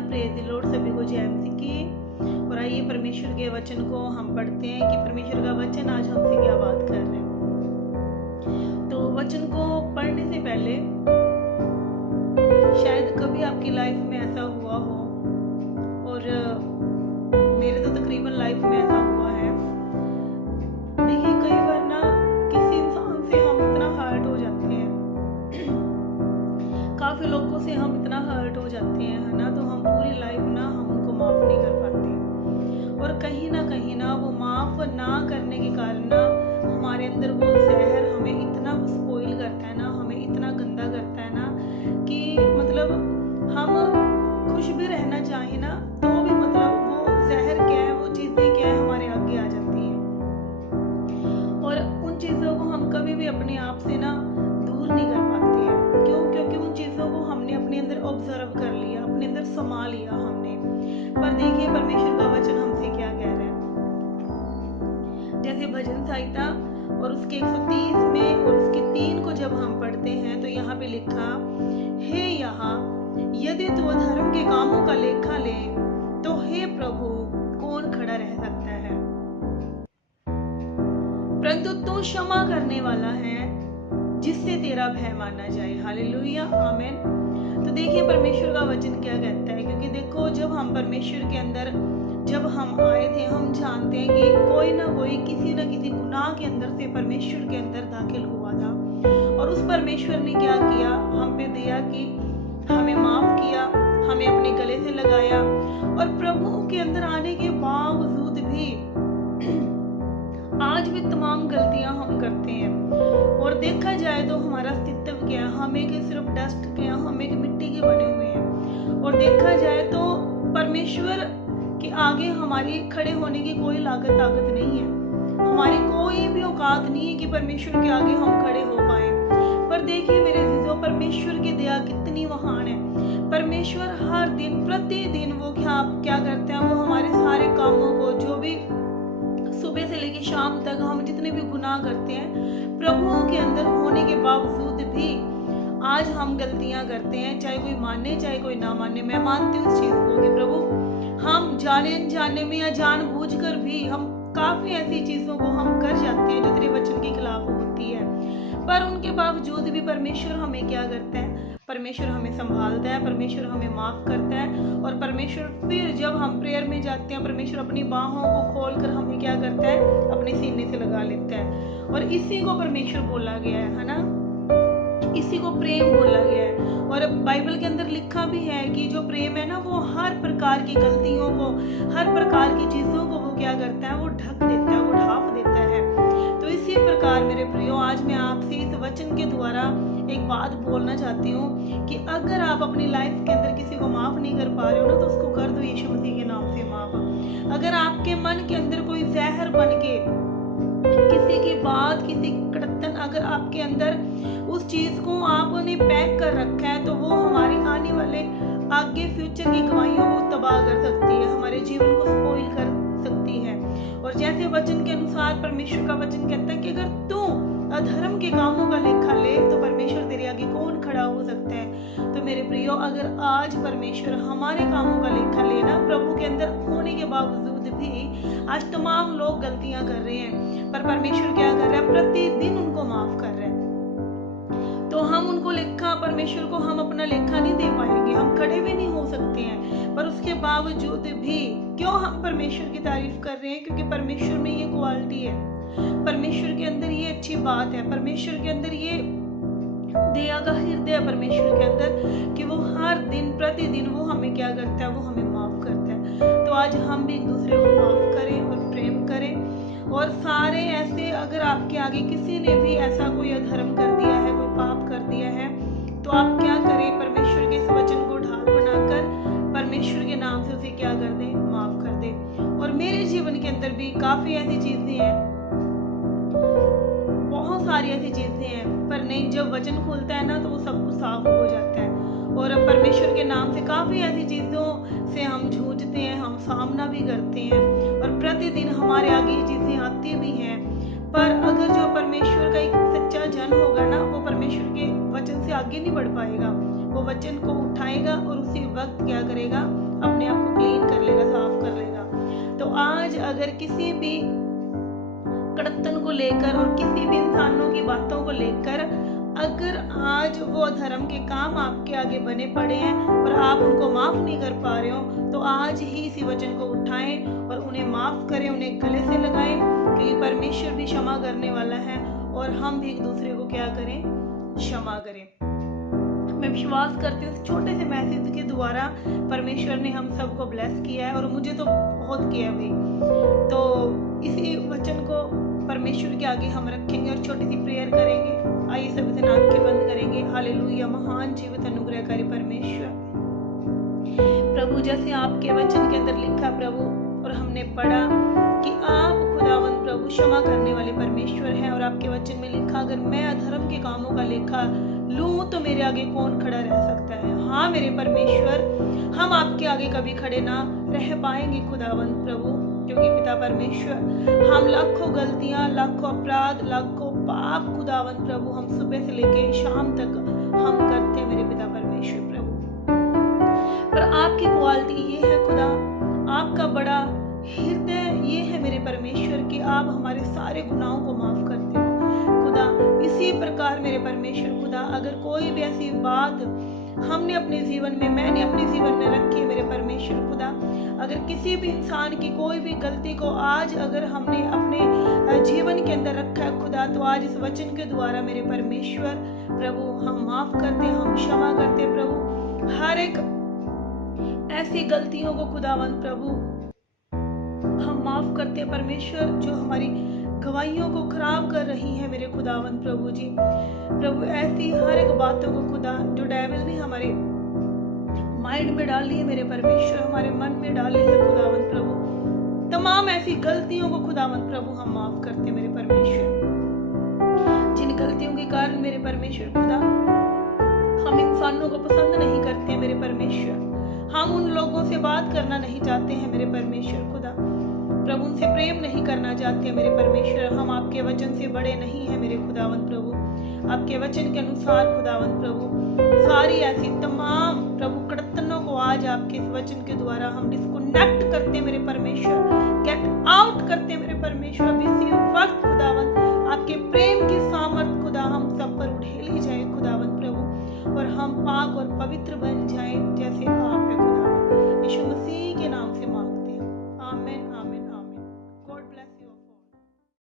Praise the Lord, सभी को जय मसीह की। और आइए परमेश्वर के वचन को हम पढ़ते हैं कि परमेश्वर का वचन आज हमसे क्या बात कर रहे हैं। तो वचन को पढ़ने से पहले शायद कभी आपकी लाइफ में ऐसा हुआ हो, और मेरे तो तकरीबन लाइफ में ऐसा हुआ है। देखिए, कई बार ना किसी इंसान से हम इतना हर्ट हो जाते हैं, काफी लोगों से हम इतना हर्ट हो जाते हैं, है ना, तो हम पूरी लाइफ ना हम उनको माफ नहीं कर पाते। और कहीं ना वो माफ ना करने के कारण ना हमारे अंदर वो जहर हमें इतना स्पॉइल करता है ना, हमें इतना गंदा करता है ना कि मतलब हम खुश भी रहना चाहें ना तो भी मतलब वो जहर क्या है, वो चीजें क्या है, हमारे आगे आ जाती हैं। और उन चीजों को हम कभी भी अपने आप से ना दूर नहीं कर पाते हैं। क्यों? क्योंकि उन चीजों को हमने अपने अंदर ऑब्जर्व कर लिया, अपने अंदर समा लिया हमने। पर देखिए परमेश्वर का वचन हमसे क्या कह रहा है। जैसे भजन संहिता और उसके 130 में और उसके 3 को जब हम पढ़ते हैं तो यहाँ पे लिखा, हे यहाँ यदि तू धर्म के कामों का लेखा ले तो हे प्रभु कौन खड़ा रह सकता है। परंतु तू क्षमा करने वाला है जिससे तेरा भय माना जाए। हालेलुया, आमीन। तो देखिए परमेश्वर का वचन क्या कहता है, क्योंकि देखो जब हम परमेश्वर के अंदर जब हम आए थे, हम जानते हैं कि कोई ना कोई किसी न किसी गुनाह के अंदर से परमेश्वर के अंदर दाखिल हुआ था। और उस परमेश्वर ने क्या किया, हम पे दया की, हमें माफ किया, हमें अपने गले से लगाया। और प्रभु के अंदर आने के बावजूद भी आज भी तमाम गलतियां हम करते हैं। और देखा जाए तो हमारा अस्तित्व क्या है, हम एक सिर्फ डस्ट के हैं, हम एक मिट्टी के बने हुए हैं। और देखा जाए तो परमेश्वर के आगे हमारी खड़े होने की कोई ताकत नहीं है, हमारी कोई भी औकात नहीं है कि परमेश्वर के आगे हम खड़े हो पाए। पर देखिए मेरे अजीजों, परमेश्वर की दया कितनी महान है। परमेश्वर हर दिन प्रतिदिन वो क्या करते हैं, वो हमारे सारे कामों को, जो भी सुबह से लेकर शाम तक हम जितने भी गुनाह करते हैं, प्रभु के अंदर होने के बावजूद भी आज हम गलतियां करते हैं, चाहे कोई माने चाहे कोई ना माने। मैं मानती हूँ इस चीज को कि प्रभु हम जाने अनजाने में या जानबूझकर भी हम काफी ऐसी चीजों को हम कर जाते हैं जो तेरे वचन के खिलाफ होती है। पर उनके बावजूद भी परमेश्वर हमें क्या करता है, परमेश्वर हमें संभालता है, परमेश्वर हमें माफ करता है। और परमेश्वर फिर जब हम प्रेयर में जाते हैं, परमेश्वर अपनी बाहों को खोलकर हमें क्या करता है, अपने सीने से लगा लेता है। और इसी को परमेश्वर बोला गया है ना, इसी को प्रेम बोला गया है। और बाइबल के अंदर लिखा भी है कि जो प्रेम है ना, वो हर प्रकार की गलतियों को, हर प्रकार की चीजों को वो क्या करता है, वो ढक देता है, वो ढांप देता है। तो इसी प्रकार मेरे प्रियो, आज मैं आपसे इस वचन के द्वारा एक बात बोलना चाहती हूँ कि अगर आप अपनी लाइफ के अंदर किसी को माफ नहीं कर पा रहे हो ना, तो उसको कर दो यीशु मसीह के नाम से माफ। अगर आपके मन के अंदर कोई जहर बन के किसी की बात, किसी की कड़तन अगर आपके अंदर उस चीज को आपने पैक कर रखा है, तो वो हमारी आने वाले आगे फ्यूचर की गवाहियों को तबाह कर सकती है, हमारे जीवन को स्पॉइल कर सकती है। और जैसे वचन के अनुसार परमेश्वर का वचन कहता है कि अगर तू अधर्म के कामों का लेखा ले तो परमेश्वर तेरे आगे कौन खड़ा हो सकता है। तो मेरे प्रियो, अगर आज परमेश्वर हमारे कामों का लेखा लेना, प्रभु के अंदर होने के बावजूद भी आज तमाम लोग गलतियां कर रहे हैं, पर परमेश्वर क्या कर रहा है, प्रतिदिन उनको माफ कर रहा है। तो हम उनको लेखा, परमेश्वर को हम अपना लेखा नहीं दे पाएंगे, हम खड़े भी नहीं हो सकते हैं। पर उसके बावजूद भी क्यों हम परमेश्वर की तारीफ कर रहे हैं, क्योंकि परमेश्वर में ये क्वालिटी है, परमेश्वर के अंदर ये अच्छी बात है, परमेश्वर के अंदर ये दया का हृदय है परमेश्वर के अंदर, कि वो हर दिन प्रतिदिन वो हमें क्या करता है, वो हमें माफ करता है। तो आज हम भी एक दूसरे को माफ करें और प्रेम करें। और सारे ऐसे, अगर आपके आगे किसी ने भी ऐसा कोई अधर्म कर दिया है, कोई पाप कर दिया है, तो आप क्या करें, परमेश्वर के इस वचन को ढाल बनाकर परमेश्वर के नाम से उसे क्या कर दें, माफ कर दें। और मेरे जीवन के अंदर भी काफी ऐसी चीजें हैं, बहुत सारी ऐसी चीजें हैं, पर नहीं, जब वचन खुलता है ना तो वो सब कुछ साफ हो जाता है। और परमेश्वर के नाम से काफी ऐसी चीजों से हम जूझते हैं, हम सामना भी करते हैं, और प्रतिदिन हमारे आगे ये चीजें आती भी हैं। पर अगर जो परमेश्वर का एक सच्चा जन होगा ना, वो परमेश्वर के वचन से आगे नहीं बढ़ पाएगा, वो वचन को उठाएगा और उसी वक्त क्या करेगा, अपने आप को क्लीन कर लेगा, साफ कर लेगा। तो आज अगर किसी भी कड़तन को लेकर और किसी भी इंसानों की बातों को लेकर अगर आज वो अधर्म के काम आपके आगे बने पड़े हैं और आप उनको माफ नहीं कर पा रहे हो, तो आज ही इसी वचन को उठाएं और उन्हें माफ करें, उन्हें गले से लगाएं, क्योंकि परमेश्वर भी क्षमा करने वाला है और हम भी एक दूसरे को क्या करें, क्षमा करें। मैं विश्वास करती हूँ इस छोटे से मैसेज के द्वारा परमेश्वर ने हम सबको ब्लेस किया है और मुझे तो बहुत किया भाई। तो इसी वचन को परमेश्वर के आगे हम रखेंगे और छोटी सी प्रेयर करेंगे। आइए सब से आंखें बंद करेंगे। हालेलुया। महान जीवित अनुग्रहकारी परमेश्वर प्रभु, जैसे आपके वचन के अंदर लिखा प्रभु और हमने पढ़ा कि आप खुदावंद प्रभु क्षमा करने वाले परमेश्वर हैं, और आपके वचन में लिखा अगर मैं अधर्म के कामों का लेखा लूं तो मेरे आगे कौन खड़ा रह सकता है। हाँ मेरे परमेश्वर, हम आपके आगे कभी खड़े ना रह पाएंगे खुदावंद प्रभु, क्योंकि पिता परमेश्वर हम लाखों गलतियां, लाखों अपराध, लाखों पाप खुदावंद प्रभु हम सुबह से लेके शाम तक हम करते हैं मेरे पिता परमेश्वर प्रभु। पर आपकी क्वालिटी ये है खुदा, आपका बड़ा हृदय ये है मेरे परमेश्वर कि आप हमारे सारे गुनाहों को माफ करते हो खुदा। इसी प्रकार मेरे परमेश्वर खुदा, अगर कोई भी ऐसी बात हमने अपने जीवन में, मैंने अपने जीवन में रखी है मेरे परमेश्वर खुदा, अगर किसी भी इंसान की कोई भी गलती को आज अगर हमने अपने जीवन के अंदर रखा है खुदा, तो आज इस वचन के द्वारा मेरे परमेश्वर प्रभु हम माफ करते हैं, हम क्षमा करते हैं प्रभु। हर एक ऐसी गलतियों को खुदावंद प्रभु हम माफ करते हैं परमेश्वर, जो हमारी गवाहियों को खराब कर रही है मेरे खुदावंद प्रभु जी। प्रभु ऐसी हर एक बातों को खुदा जो डेविल ने हमारे माइंड में डाली है मेरे परमेश्वर, हमारे मन में डाली है खुदावंद प्रभु, तमाम ऐसी गलतियों को खुदावंद प्रभु हम माफ करते हैं मेरे परमेश्वर। जिन गलतियों के कारण मेरे परमेश्वर खुदा हम इंसानों को पसंद नहीं करते हैं मेरे परमेश्वर, हम उन लोगों से बात करना नहीं चाहते हैं मेरे परमेश्वर खुदा, प्रभु उनसे प्रेम नहीं करना चाहते हैं मेरे परमेश्वर, हम आपके वचन से बड़े नहीं हैं मेरे खुदावंद प्रभु। आपके वचन के अनुसार खुदावंद प्रभु सारी ऐसी तमाम प्रभु कड़तनों को आज आपके इस वचन के द्वारा हम डिस्कनेक्ट करते हैं मेरे परमेश्वर, गेट आउट करते हैं मेरे परमेश्वर। अब इसी वक्त खुदावंद आपके प्रेम की सामर्थ खुदा हम सब पर उठेली जाए खुदावंद प्रभु, और हम पाक और पवित्र बन